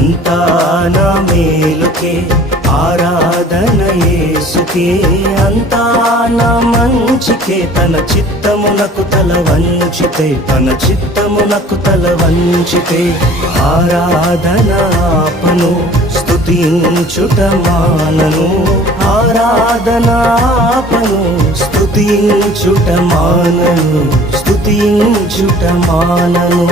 అంతా నా మేలుకే ఆరాధన యేసుకే, అంతా నా మంచికే. తన చిత్తమునకు తల వంచితే, తన చిత్తమునకు తల వంచితే ఆరాధన ఆపను, స్తుతించుట మానను. ఆరాధన ఆపను, స్తుతించుట మానను, స్తుతించుట మానను.